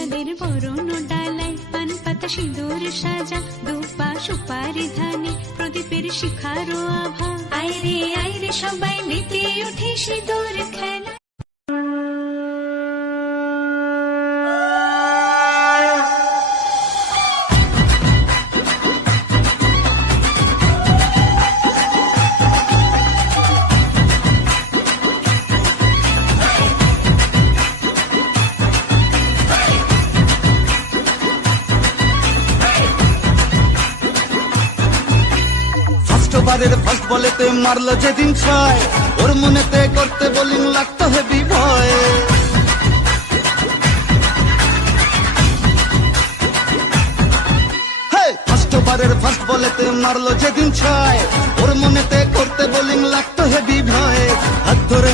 চাঁদের বরণ ডালায় পান পাতা সিঁদুর সাজা দুপা সুপারি ধানে প্রদীপের শিখারো আভা আইরে সবাই মেতে উঠে সিঁদুর খেলা। বারের ফার্স্ট বলেতে মারলো যেদিন ছয়, ওর মনেতে করতে বোলিং লাগতো হেভি ভয়। ফার্স্ট বারের ফার্স্ট বলেতে মারলো যেদিন ছয়, ওর মনেতে করতে বোলিং লাগতো হেভি ভয়। হাত ধরে